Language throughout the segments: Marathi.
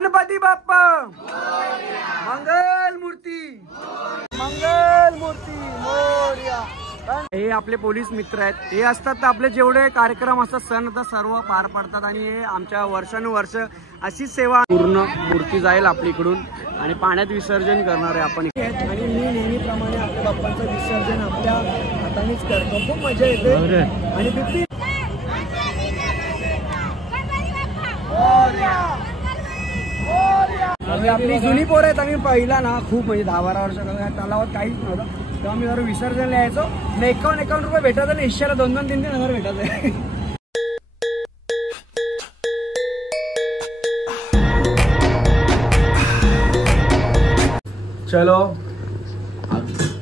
गणपती बाप्पा मंगल मूर्ती मोरया। हे आपले पोलीस मित्र आहेत, हे असतात तर आपले जेवढे कार्यक्रम असतात सण असतात सर्व पार पडतात आणि हे आमच्या वर्षानुवर्ष अशीच सेवा। पूर्ण मूर्ती जाईल आपल्याकडून आणि पाण्यात विसर्जन करणार आहे आपण आणि मी नेहमीप्रमाणे आपल्या बाप्पांचं विसर्जन आपल्या हातानेच करतो, खूप मजा येते आणि बिप्पी आपली जुनी पोरं आहेत। आम्ही पहिला ना खूप म्हणजे 10-12 वर्ष तलावात काहीच नव्हतं तेव्हा आम्ही बरोबर विसर्जन यायचो, 51 रुपये भेटायचं आणि हिश्श्याला 2-3 हजार भेटायचं। चलो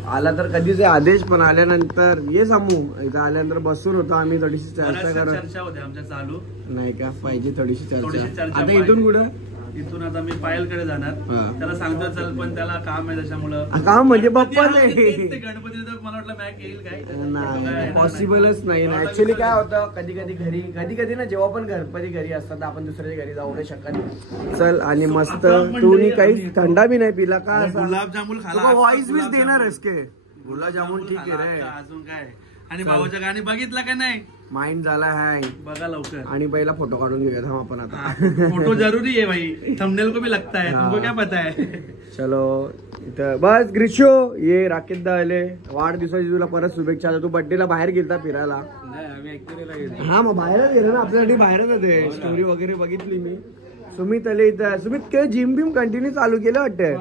आला तर कधीच आदेश, पण आल्यानंतर ये सामू इथं आल्यानंतर बसून होतो आम्ही, थोडीशी चर्चा होते आमच्या चालू नाही का पाहिजे थोडीशी चर्चा। आता इथून कुठं इथून आता मी पायलकडे जाणार, त्याला सांगतो चल, पण त्याला काम आहे त्याच्यामुळं काम म्हणजे बाप्पा नाही गणपती मला वाटलं मॅक येईल काय, नाही पॉसिबलच नाही ना। ऍक्च्युली काय होतं कधी कधी ना जेव्हा पण गणपती घरी असतात आपण दुसऱ्याच्या घरी जाऊ नाही शकत। चल आणि मस्त तू काही थंडा बी नाही पिला का, गुलाबजामुन खाला, व्हॉइस बीस देणार आहेस के गुलाबजामुन ठीक आहे रे, अजून काय। आणि भाऊच्या गाणी बघितला का नाही, माइंड झाला है बघा लवकर आणि पहिला फोटो काढून घेऊया थांब आपण आता। फोटो जरूरी है भाई, थंबनेल को भी लगता है, तुमको क्या पता है। चलो इथं बस ग्रीशो ये राकेश दा आले, वाढदिवसाची तुला परत शुभेच्छा। तू बर्थडेला बाहेर गेलता फिरायला? हा मग बाहेरच गेलो ना, आपल्यासाठी बाहेरच होते, स्टोरी वगैरे बघितली मी। सुमित आले इथं, सुमित काय जिम बिम कंटिन्यू चालू केलं वाटतं,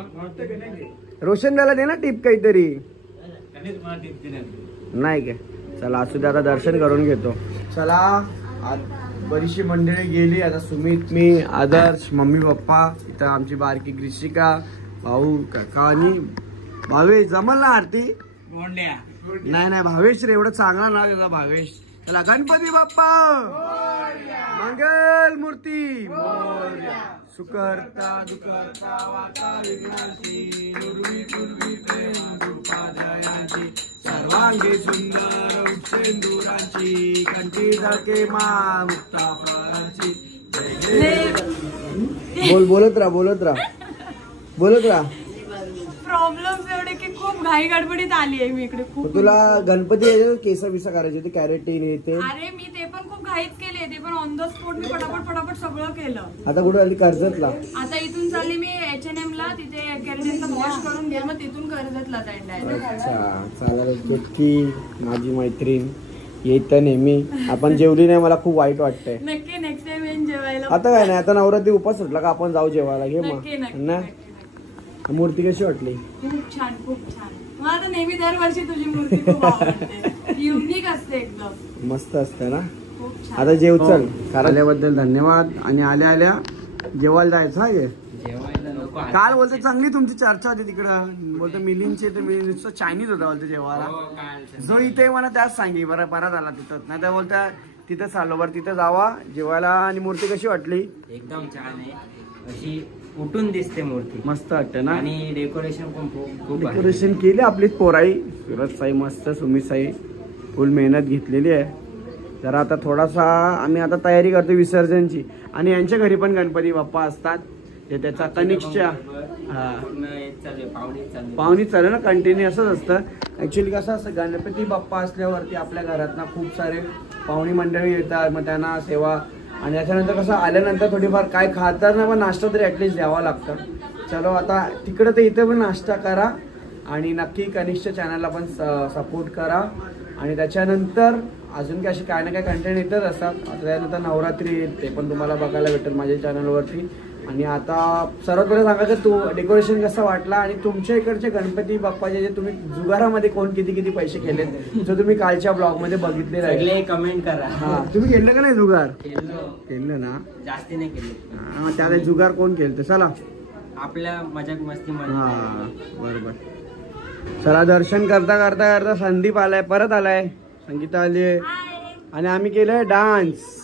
रोशन दाला दे ना टिप काहीतरी नाही काय। चला असू दे आता दर्शन करून घेतो। चला बरीचशी मंडळी गेली, आता सुमित मी आदर्श मम्मी पप्पा इथं आमची बारकी ग्रीशिका भाऊ काका आणि भावेश जमल ना आरती नाही भावेश रे एवढं चांगला नाव त्याचा भावेश। चला गणपती बाप्पा मंगल मूर्ती मोरया, सुकर्ता दुकर्ता वाता विघ्नाची नुरवी पूर्वी प्रेम रूपादयाची सर्वांगी सुंदर सेंदुराची कंठी झळके मा मुक्ता फळाची। बोलत राहा प्रॉब्लेम एवढे की खूप घाई गडबडीत आली आहे मी इकडे। खूप तुला गणपती केस बिसा करायचे होते, कॅरेटीन येते, अरे मी ते पण खूप घाईत केले, ते पण ऑन द स्पॉट मी फटाफट सगळं केलं। आता कुठे आली? कर्जतला। आता इथून चालली मी H&M ला, तिथे कॅरेटीनचा वॉश करून घे, मग तिथून कर्जतला जाईल। अच्छा चालेल की माझी मैत्रीण येतं नेहमी, आपण जेवली नाही मला खूप वाईट वाटतंय। नक्की नेक्स्ट टाइम येईन जेवायला। आता काय नाही, आता नवरात्री उपास सुटला का आपण जाऊ जेवायला, घे मग ना। मूर्ती कशी वाटली? खूप छान मला तर नेहमी दरवर्षी तुझी मूर्ती खूप आवडते, युनिक असते एकदम, मस्त असते ना। आता जेव चल, आल्याबद्दल धन्यवाद आणि आल्या जेवायला जायचं आहे। काल बोलतो चांगली तुमची चर्चा होती तिकडं, बोलतो मिलिंदचे ते मिलिंद चायनीज होता बोलतो जेवायला, जो इथे मला त्याच सांगी बरं परत आला तिथं, नाही तर बोलता तिथं चाललो बरं तिथं जावा जेवायला। आणि मूर्ती कशी वाटली? एकदम छान आहे, अशी उठून दिसते मूर्ती, मस्त वाटतं ना। आणि डेकोरेशन पण खूप डेकोरेशन केली आपली पोराई, सुरत साई मस्त, सुमित साई फुल मेहनत घेतलेली आहे। जरा आता थोडासा आम्ही आता तयारी करतो विसर्जनची, आणि यांच्या घरी पण गणपती बाप्पा असतात, ते त्याचा कनिष्ठच्या पाहुणी चालू ना कंटिन्यू असंच असतं। ऍक्च्युली कसं असतं गणपती बाप्पा असल्यावरती आपल्या घरात ना खूप सारे पाहुणी मंडळी येतात, मग त्यांना सेवा, आणि त्याच्यानंतर कसं आल्यानंतर थोडीफार काय खातात ना पण नाश्ता तरी ऍटलीस्ट द्यावा लागतं। चलो आता तिकडं तर इथं पण नाश्ता करा आणि नक्की कनिष्ठ चॅनलला पण सपोर्ट करा, आणि त्याच्यानंतर अजून काय असे काय ना काय कंटेंट येतच असतात। आता त्यानंतर नवरात्री येईल, ते पण तुम्हाला बघायला भेटेल माझ्या चॅनलवरती। आणि आता सर्वात पहिले सांगायचं तू डेकोरेशन कसं वाटला, आणि तुमच्या इकडचे गणपती बाप्पाचे जे तुम्ही जुगारामध्ये कोण किती पैसे केलेत जो तुम्ही कालच्या ब्लॉग मध्ये बघितले सगळे कमेंट करा। हा तुम्ही केलं का नाही जुगार? केलं ना, जास्ती नाही केले। त्याला जुगार कोण केलं? चला आपल्या मजाक मस्ती मध्ये। हा बरोबर। चला दर्शन करता संदीप आलाय, परत आलाय, संगीता आली आणि आम्ही केलंय डान्स।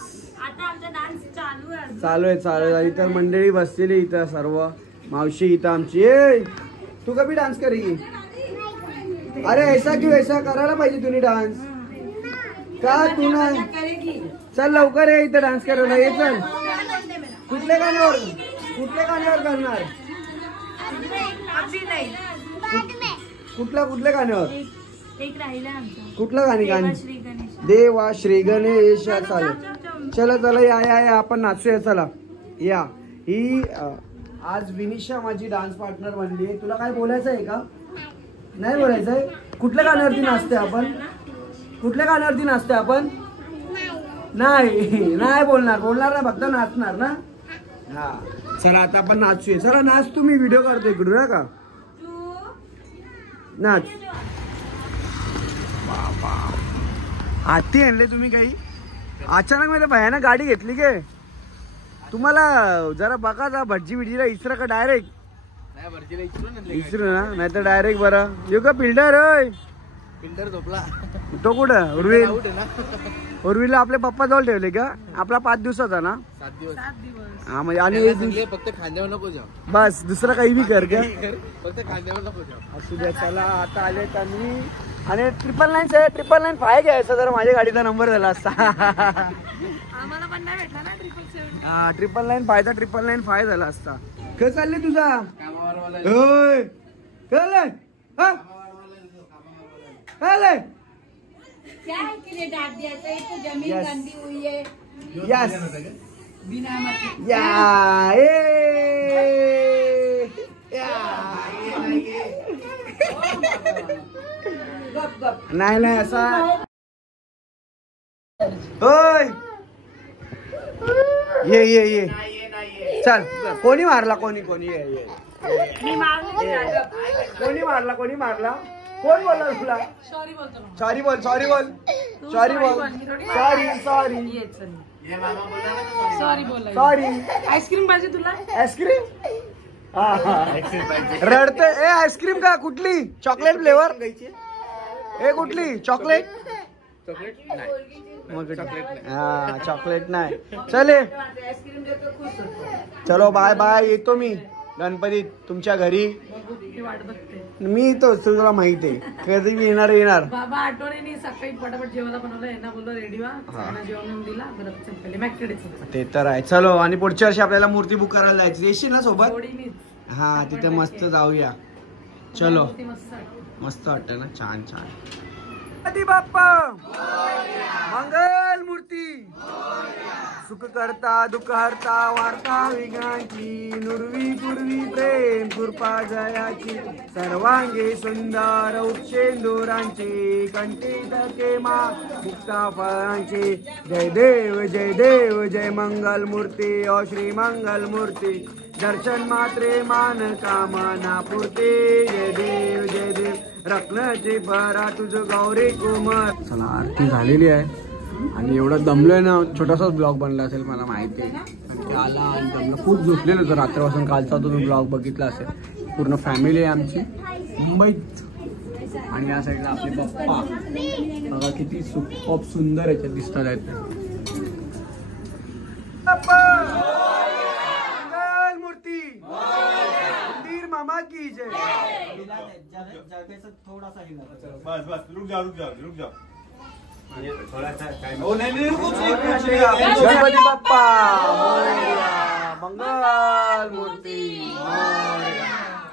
चालू आहे इतर मंडळी बसलेली इथं सर्व, मावशी इथं आमची। तू कभी डान्स करेगी? अरे ऐसा क्यों, ऐसा करायला पाहिजे तुम्ही डान्स, का तू नाही चल लवकर ये इथं डान्स करायला ये चल. कुठल्या गाण्यावर करणार कुठल्या गाण्यावर एक राहिला आमचा कुठलं गाणी गाणी श्री गणेश. देवा श्री गणेश चालेल. चला या आपण नाचूया. चला या. ही आज विनिशा माझी डान्स पार्टनर बनली. तुला काय बोलायचं आहे का? नाही बोलायचंय. कुठल्या गाण्यावरती नाचते आपण? नाही बोलणार ना फक्त नाचणार ना. हा चला आता आपण नाचूया. चला नाच. तुम्ही व्हिडिओ काढतो इकडून ना का नाच. बाबा हाती आणले तुम्ही काही अचानक मध्ये भयानक गाडी घेतली के तुम्हाला जरा बघा जा भटजी बिडजीला इसरा का डायरेक्ट इसरू ना नाही तर डायरेक्ट बरं येऊ का फिल्डर झोपला तो कुठं उर्वीला आपल्या पप्पा जवळ ठेवले का? आपला 5 दिवसाचा ना 7 दिवस हा म्हणजे आणि फक्त खांद्यावर नको जाऊ बस दुसरा काही बी कर का फक्त खांद्यावर नको जाऊ. असू द्या. चला आता आले त्यांनी आणि 999 5 घ्यायचा जर माझ्या गाडीचा नंबर झाला असता. आम्हाला पण नाही भेटला ना 777. हा 999 5 झाला असता. काय चालले तुझा होय कळलंय कळलंय क्या है कि ये डाल दिया था, ये तो जमीन Yes. गंदी हुई है यस बिना मत या नाही असा होय. ये चल. कोणी मारला कोणी ये मी मारले कोणी मारला कोण बोलला तुला? सॉरी बोलतो ना. सॉरी बोल सॉरी बोल आईस्क्रीम पाहिजे तुला? आईस्क्रीम रडते. ए आईस्क्रीम का कुठली? चॉकलेट फ्लेवर ए कुठली? चॉकलेट हा चॉकलेट नाही. चले चलो बाय येतो मी गणपतीत तुमच्या घरी. मी तो तुला माहित आहे कधी मी येणार. बाबा आठवणी सकाळी पटापट जेवायला बनवलं. यांना बोललो रेडी व्हा. जेवण दिला बरं ते तर आहे. चलो आणि पुढच्या वर्षी आपल्याला मूर्ती बुक करायला जायची. येशील ना सोबत? हा तिथे मस्त जाऊया. चलो मस्त वाटतं ना. छान गणपती बाप्पा मंगल मूर्ती सुख करता दुःख हरता वार्ता विघ्नांची नुरवी पूर्वी प्रेम कृपा जयाची सर्वांगी सुंदर उच्चेंदुरांची कंठी टके मा मुक्ता फळांची जय देव जय मंगल मूर्ती ओ श्री मंगल मूर्ती दर्शन मात्रे मान कामना पूर्ती जय देव रत्नाची भरा तुझ गौरी कुमार. चला आरती झालेली आहे आणि एवढं दमलोय ना. छोटासाच ब्लॉग बनला असेल मला माहिती आहे. आणि ते आला आणि दमलं खूप झोपलेलं होतं रात्रपासून. कालचा तुम्ही ब्लॉग बघितला असेल. पूर्ण फॅमिली आहे आमची मुंबईत. आणि या साईडला आपले पप्पा बघा किती खूप सुंदर याच्यात दिसतात आहेत. मंगल मूर्ती मंदिर मामा की जय. बस रुक जाओ गणपती बाप्पा मंगल मूर्ती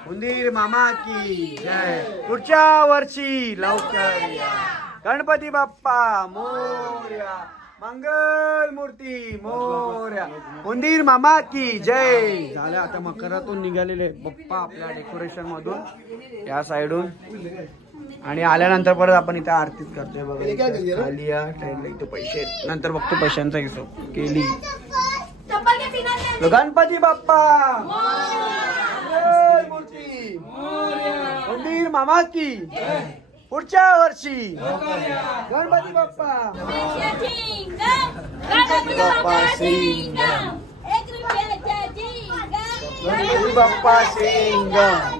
मंदिर मामा की जय. पुढच्या वर्षी लवकर या. गणपती बाप्पा मोरया मंगल मूर्ती मोरया मंदिर मामा की जय. झालं आता मकरातून निघालेले बाप्पा आपल्या डेकोरेशन मधून या साईडून. आणि आल्यानंतर परत आपण इथे आरतीच करतोय बघा. खाली या साईडला इथे पैसे नंतर बघतो पैशांचा हिशोब केली. गणपती बाप्पा मूर्ती मंदिर मामा की पुढच्या वर्षी गणपती बाप्पा गणपती बाप्पा सिंगम.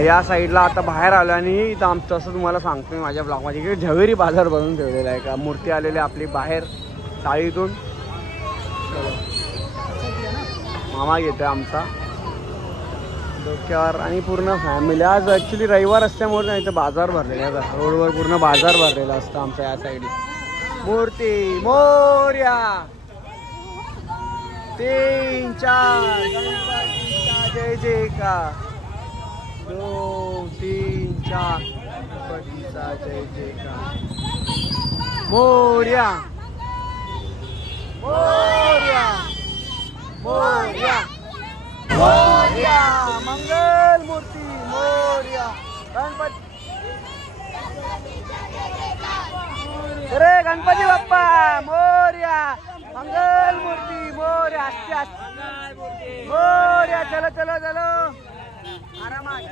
या साईडला आता बाहेर आलो आणि इथं आमचं असं तुम्हाला सांगतो मी माझ्या ब्लॉगमध्ये की झवेरी बाजार बनवून ठेवलेला आहे का. मूर्ती आलेली आपली बाहेर चाळीतून. मामा घेतोय आमचा डोक्यावर आणि पूर्ण फॅमिली. आज ऍक्च्युली रविवार असल्यामुळे नाही तर बाजार भरलेला आहे. रोडवर पूर्ण बाजार भरलेला असतं आमच्या या साईडला. मूर्ती मोर्या 3 4 गणपतीचा जय जयकार 2 3 4 गणपतीचा जय जयकार मोर्या मोर्या मोर्या मोर्या मंगल मूर्ती मोर्या गणपती अरे गणपती बाप्पा मोर्या मंगल मूर्ती मोर्या असते असते मोर्या चलो चलो चलो आरामात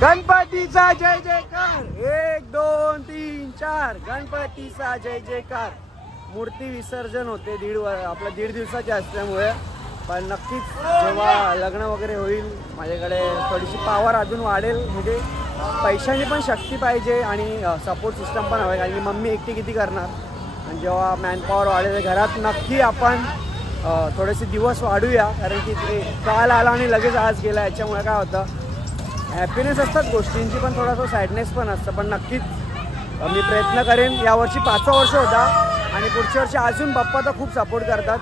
गणपतीचा जय जयकार 1 2 3 4 गणपतीचा जय जयकार मूर्ती विसर्जन होते आपल्या 1.5 दिवसाचे असल्यामुळे पण नक्कीच जेव्हा लग्न वगैरे होईल माझ्याकडे थोडीशी पावर अजून वाढेल म्हणजे पैशाने पण शक्ती पाहिजे आणि सपोर्ट सिस्टम पण हवं कारण की मम्मी एकटी किती करणार आणि जेव्हा मॅनपॉवर वाढेल घरात नक्की आपण थोडेसे दिवस वाढूया कारण की ते काल आला आणि लगेच आज गेला याच्यामुळे काय होतं हॅपीनेस असतात गोष्टींची पण थोडासा सॅडनेस पण असतं पण नक्कीच मी प्रयत्न करेन यावर्षी 5वं वर्ष होता आणि पुढच्या वर्षी अजून बाप्पा तर खूप सपोर्ट करतात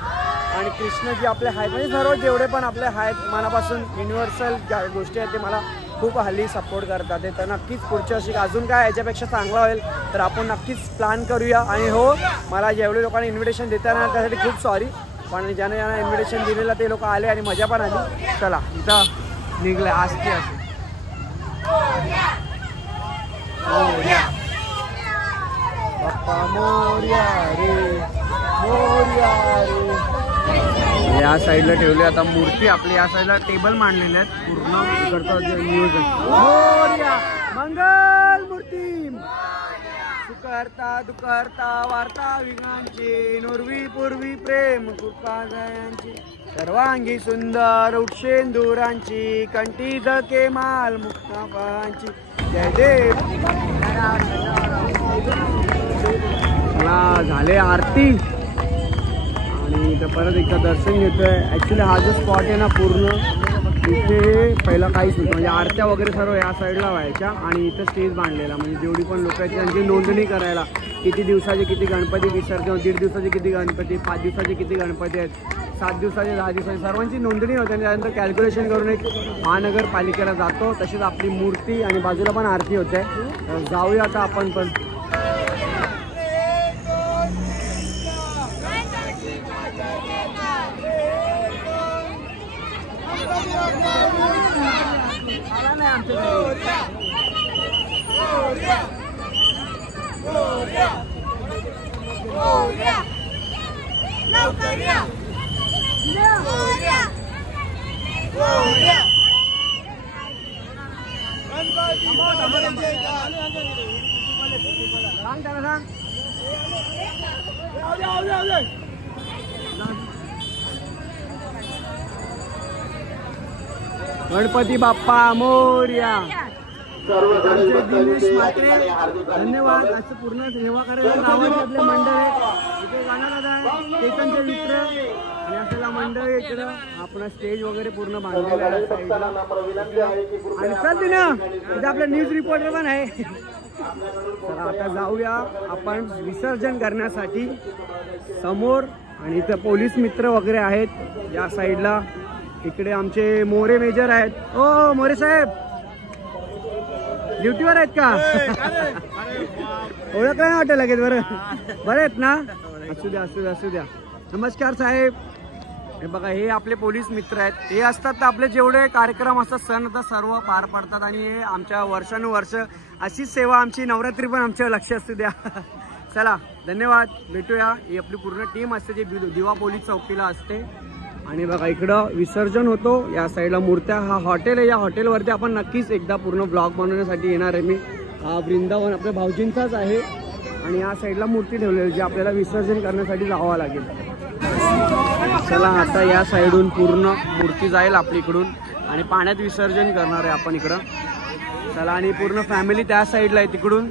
आणि कृष्ण जे आपले आहेत म्हणजे सर्व जेवढे पण आपले आहेत मनापासून युनिव्हर्सल ज्या गोष्टी आहेत ते मला खूप हल्ली सपोर्ट करतात तर नक्कीच पुढच्या वर्षी अजून काय याच्यापेक्षा चांगलं होईल तर आपण नक्कीच प्लॅन करूया आणि हो मला जेवढे लोकांना इन्व्हिटेशन देताना त्यासाठी खूप सॉरी पण ज्यांना ज्यांना इन्व्हिटेशन दिलेलं ते लोक आले आणि मजा पण आली चला इथं निघलं असते असते बाप्पा मोर्या रे मोर्या रे या साईडला ठेवले आता मूर्ती आपल्या या साईडला टेबल मांडलेले आहेत पूर्ण इकडचं नियोजन मोर्या मंगल मूर्ती सुकर्ता दुकर्ता वार्ता विघ्नांची नुर्वी पूर्वी प्रेम कृपा जयांची सर्वांगी सुंदर उक्षेंदुरांची कंठी धके माल मुक्तापांची जय देव मला झाले आरती आणि इथं परत एकदा दर्शन घेतोय ॲक्च्युली हा जो स्पॉट आहे ना पूर्ण इथे पहिला काहीच नव्हतं म्हणजे आरत्या वगैरे सर्व या साईडला व्हायच्या आणि इथं स्टेज बांधलेला म्हणजे जेवढी पण लोक आहेत त्यांची नोंदणी करायला किती दिवसाचे किती गणपती विसर्जन 1.5 दिवसाचे किती गणपती 5 दिवसाचे किती गणपती आहेत 7 दिवसाचे 10 दिवसाचे सर्वांची नोंदणी होते आणि त्यानंतर कॅल्क्युलेशन करून एक महानगरपालिकेला जातो तसेच आपली मूर्ती आणि बाजूला पण आरती होते जाऊया आता आपण पण गणपती बाप्पा मोर्या दिनेश मात्रे धन्यवाद असं पूर्ण सेवा करायला नावाचे आपले मंडळ आहे इथे गाणं आहे चेतनचे मित्र आणि असलेला मंडळ इकडं आपण स्टेज वगैरे पूर्ण बांधलेलं आहे आणि चल दिना इथे आपला न्यूज रिपोर्टर पण आहे तर आता जाऊया आपण विसर्जन करण्यासाठी समोर आणि इथं पोलीस मित्र वगैरे आहेत या साईडला इकडे आमचे मोरे मेजर आहेत ओ मोरे साहेब ड्युटीवर आहेत का ओळख नाही वाटत लगेच बरं बरं आहेत ना असू द्या असू द्या असू द्या नमस्कार साहेब हे बघा हे आपले पोलीस मित्र आहेत हे असतात तर आपले जेवढे कार्यक्रम असतात सण तर सर्व पार पडतात आणि हे आमच्या वर्षानुवर्ष अशीच सेवा आमची नवरात्री पण आमच्या लक्ष असू द्या चला धन्यवाद भेटूया ही आपली पूर्ण टीम असते जी दिवा पोलीस चौकीला असते आणि बघा इकडं विसर्जन होतो या साईडला मूर्त्या हा हॉटेल आहे या हॉटेलवरती आपण नक्कीच एकदा पूर्ण ब्लॉग बनवण्यासाठी येणार आहे मी हा वृंदावन आपल्या भाऊजींचाच आहे आणि या साईडला मूर्ती ठेवलेली जी आपल्याला विसर्जन करण्यासाठी जावं लागेल चला आता या साईडून पूर्ण मूर्ती जाईल आपल्या इकडून आणि पाण्यात विसर्जन करणार आहे आपण इकडं चला आणि पूर्ण फॅमिली त्या साईडला आहे तिकडून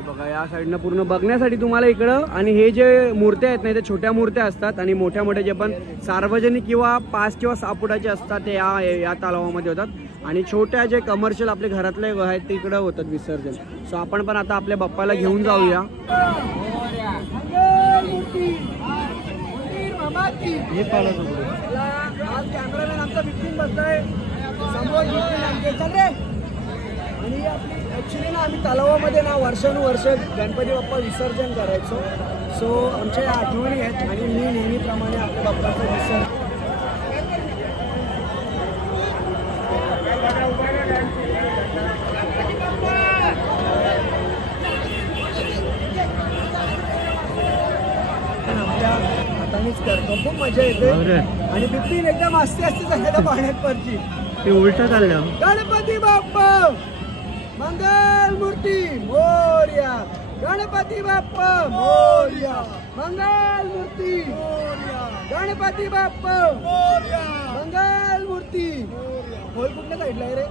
हे बघा या साईडनं पूर्ण बघण्यासाठी तुम्हाला इकडं, आणि हे जे मूर्त्या आहेत ना ते छोट्या मूर्त्या असतात आणि मोठ्या मोठ्या जे पण सार्वजनिक किंवा 5 किंवा 6 फुटाचे असतात ते या तलावामध्ये होतात, आणि छोट्या जे कमर्शियल आपले घरातले आहेत ते इकडं होतात विसर्जन. सो आपण पण आता आपल्या बाप्पाला घेऊन जाऊया. हे आज कॅमेरामॅन आमचा बिपिन बसलाय समोर. आणि ॲक्च्युली ना आम्ही तलावामध्ये ना वर्षानुवर्ष गणपती बाप्पा विसर्जन करायचो. सो आमच्या या आठवणी आहेत आणि मी नेहमीप्रमाणे आपल्या बाप्पाचं विसर्जन. आमच्या हातानेच करतो, खूप मजा येते. आणि बिपिन एकदम असते झालेलं पाण्यात परची ते उलट चाललं. गणपती बाप्पा मंगल मूर्ती मोरया, गणपती बाप्पा मोरया, मंगल मूर्ती मोरया, गणपती बाप्पा मोरया, मंगल मूर्ती. खोल कुठल्या साईडला आहे रे?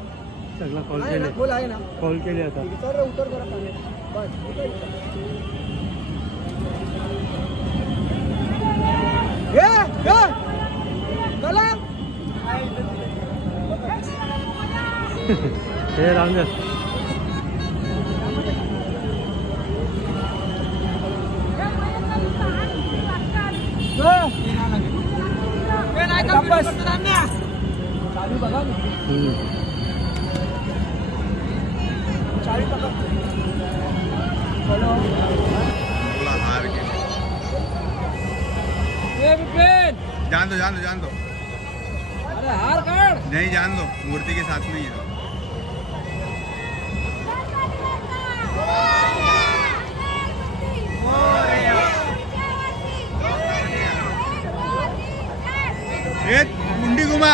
सगळा खोल केले, खोल आहे ना, खोल केले. आता सर उतर जरा पाण्यात बस. चला हे राम जा. चावी बघा चावी बघा. जान दो जान दो जान दो. अरे हार काढ. नहीं जान दो, मूर्ति के साथ में ही है. मुंडी घुमा.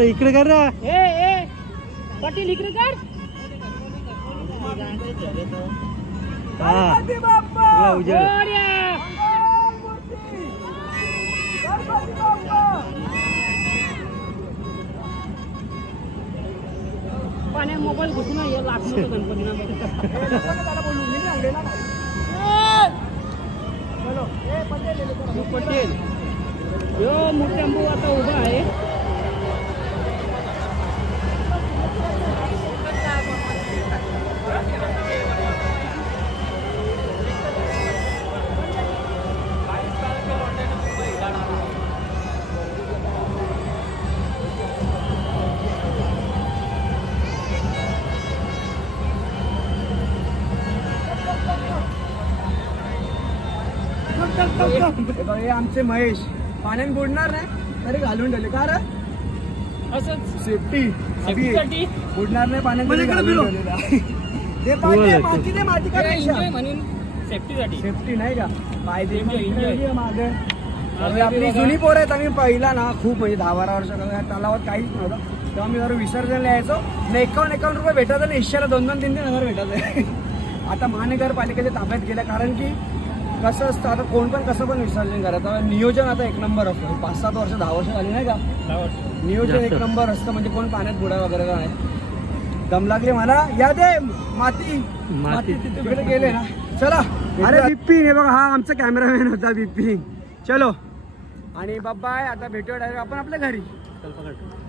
इकडे कर रा. पाटील इकडे कर. पाण्या मोबाईल घुसून लागतो गणपतीला. पटेल यो मोठ्या अंबू आता उभा आहे. आमचे महेश पाण्यात बुडणार नाही तरी घालून ठेवले का रे? असंच सेफ्टी बुडणार नाही पाण्यात. सेफ्टी नाही का पाहिजे मागे. आपली जुनी पोर आहेत. आम्ही पहिला ना खूप म्हणजे 10-12 वर्ष तलावात काहीच नव्हतं तेव्हा मी जर विसर्जन यायचो. 51 रुपये भेटायचं आणि इशाला 2-3 हजार भेटायचं. आता महानगरपालिकेच्या ताब्यात गेलं कारण की कसं असतं आता कोण पण कसं पण विसर्जन करायचं. नियोजन आता 1 नंबर असतो. 5-7 वर्ष 10 वर्ष झाली नाही का नियोजन 1 नंबर असतं. म्हणजे कोण पाण्यात बुडा वगैरे का नाही. दम लागले मला या दे माती तिकडे गेले ना. चला अरे बिपिन हे बघा हा आमचा कॅमेरामॅन होता बिपिन. चलो आणि बाय. आता भेटूया डायरेक्ट आपण आपल्या घरी. चल पकड.